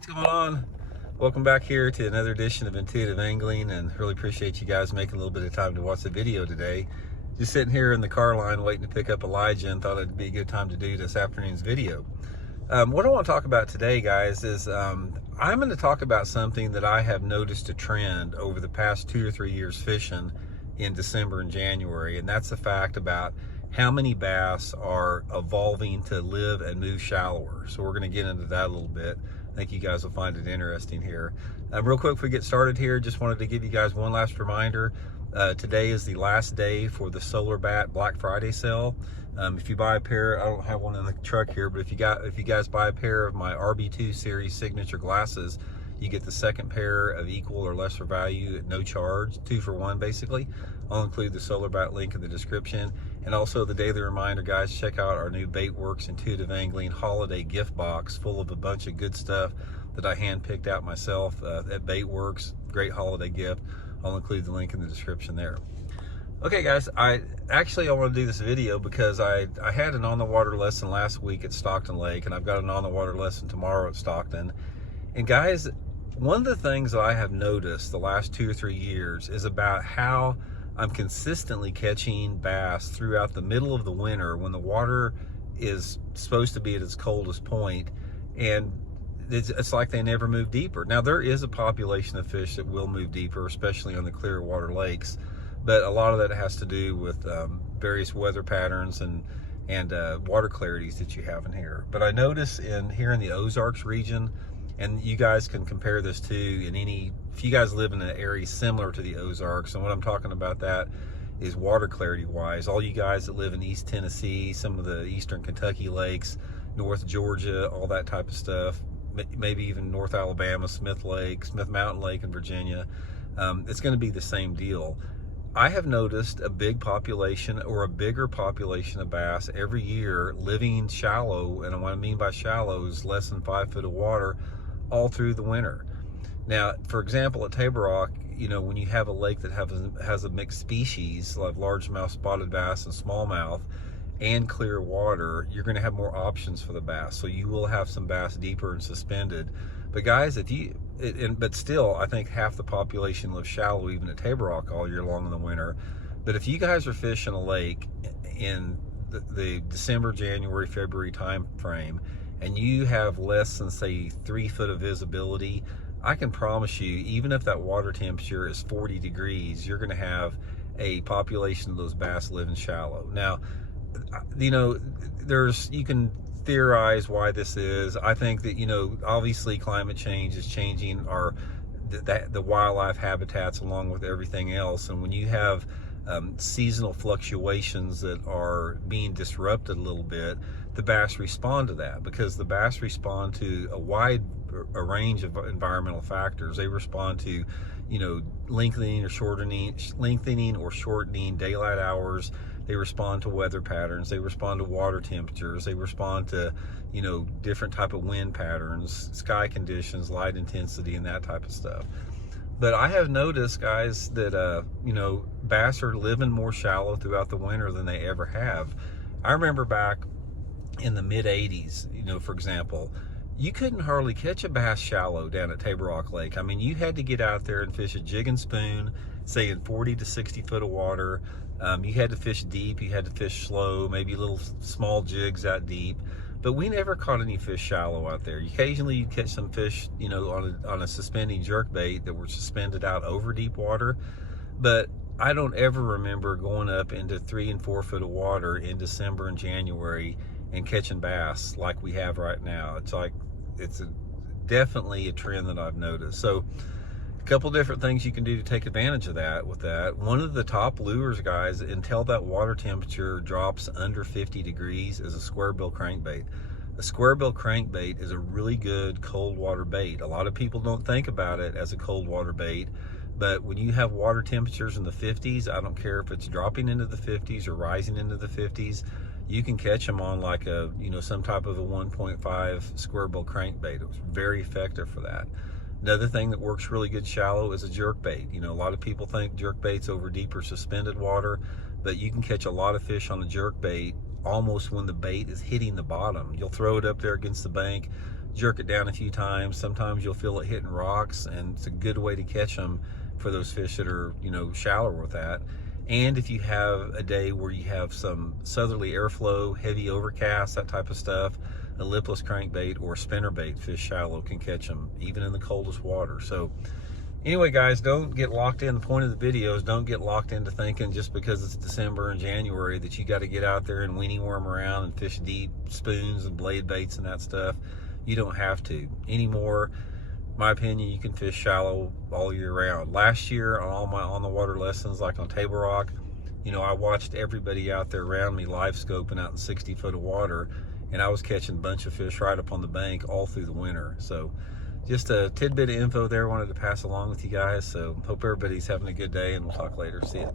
What's going on? Welcome back here to another edition of Intuitive Angling, and really appreciate you guys making a little bit of time to watch the video today. Just sitting here in the car line waiting to pick up Elijah, and thought it'd be a good time to do this afternoon's video. What I want to talk about today, guys, is I'm going to talk about something that I have noticed a trend over the past 2 or 3 years fishing in December and January, and that's the fact about how many bass are evolving to live and move shallower. So we're going to get into that a little bit. I think you guys will find it interesting here. Real quick, if we get started here, just wanted to give you guys one last reminder. Today is the last day for the Solar Bat Black Friday sale. If you buy a pair, I don't have one in the truck here, but if you guys buy a pair of my RB2 series signature glasses, you get the second pair of equal or lesser value at no charge, 2 for 1 basically. I'll include the Solar Bat link in the description. And also the daily reminder, guys, check out our new Baitworks Intuitive Angling holiday gift box full of a bunch of good stuff that I hand-picked out myself at Baitworks. Great holiday gift. I'll include the link in the description there. Okay, guys, I want to do this video because I had an on-the-water lesson last week at Stockton Lake, and I've got an on-the-water lesson tomorrow at Stockton. And guys, one of the things that I have noticed the last 2 or 3 years is about how I'm consistently catching bass throughout the middle of the winter when the water is supposed to be at its coldest point, and it's like they never move deeper. Now, there is a population of fish that will move deeper, especially on the clear water lakes, but a lot of that has to do with various weather patterns and water clarities that you have in here. But I notice here in the Ozarks region, and you guys can compare this to if you guys live in an area similar to the Ozarks, and what I'm talking about that is water clarity wise. All you guys that live in East Tennessee, some of the Eastern Kentucky lakes, North Georgia, all that type of stuff, maybe even North Alabama, Smith Mountain Lake in Virginia, it's going to be the same deal. I have noticed a big population or a bigger population of bass every year living shallow, and what I mean by shallow is less than 5 foot of water all through the winter. Now, for example, at Table Rock, when you have a lake that has a mixed species like largemouth spotted bass and smallmouth and clear water, you're going to have more options for the bass. So you will have some bass deeper and suspended. But guys, but still, I think half the population lives shallow even at Table Rock all year long in the winter. But if you guys are fishing a lake in the December, January, February time frame, and you have less than, say, 3 foot of visibility, I can promise you, even if that water temperature is 40 degrees, you're going to have a population of those bass living shallow. Now, you can theorize why this is. I think that, obviously climate change is changing the wildlife habitats along with everything else. And when you have seasonal fluctuations that are being disrupted a little bit, the bass respond to that, because the bass respond to a range of environmental factors. They respond to, lengthening or shortening daylight hours. They respond to weather patterns. They respond to water temperatures. They respond to, different type of wind patterns, sky conditions, light intensity, and that type of stuff. But I have noticed, guys, that, bass are living more shallow throughout the winter than they ever have. I remember back in the mid 80s, for example, you couldn't hardly catch a bass shallow down at Table Rock Lake. I mean, you had to get out there and fish a jig and spoon, say in 40 to 60 foot of water. You had to fish deep, you had to fish slow, maybe little small jigs out deep. But we never caught any fish shallow out there. Occasionally you'd catch some fish, on a suspending jerk bait that were suspended out over deep water. But I don't ever remember going up into 3 and 4 foot of water in December and January and catching bass like we have right now. It's definitely a trend that I've noticed. So a couple different things you can do to take advantage of that with that. One of the top lures, guys, until that water temperature drops under 50 degrees, is a square bill crankbait. A square bill crankbait is a really good cold water bait. A lot of people don't think about it as a cold water bait, but when you have water temperatures in the 50s, I don't care if it's dropping into the 50s or rising into the 50s, you can catch them on like some type of a 1.5 square bill crankbait. It was very effective for that. Another thing that works really good shallow is a jerk bait. A lot of people think jerk bait's over deeper suspended water, but you can catch a lot of fish on a jerk bait almost when the bait is hitting the bottom. You'll throw it up there against the bank, jerk it down a few times. Sometimes you'll feel it hitting rocks, and it's a good way to catch them for those fish that are, you know, shallower with that. And if you have a day where you have some southerly airflow, heavy overcast, that type of stuff, a lipless crankbait or spinnerbait fish shallow can catch them even in the coldest water. So anyway, guys, don't get locked in. The point of the video is don't get locked into thinking just because it's December and January that you got to get out there and weenie worm around and fish deep spoons and blade baits and that stuff. You don't have to anymore. My opinion, you can fish shallow all year round. Last year on all my on the water lessons, like on Table Rock, you know, I watched everybody out there around me live scoping out in 60 foot of water, and I was catching a bunch of fish right up on the bank all through the winter. So just a tidbit of info there I wanted to pass along with you guys. So hope everybody's having a good day, and we'll talk later. See ya.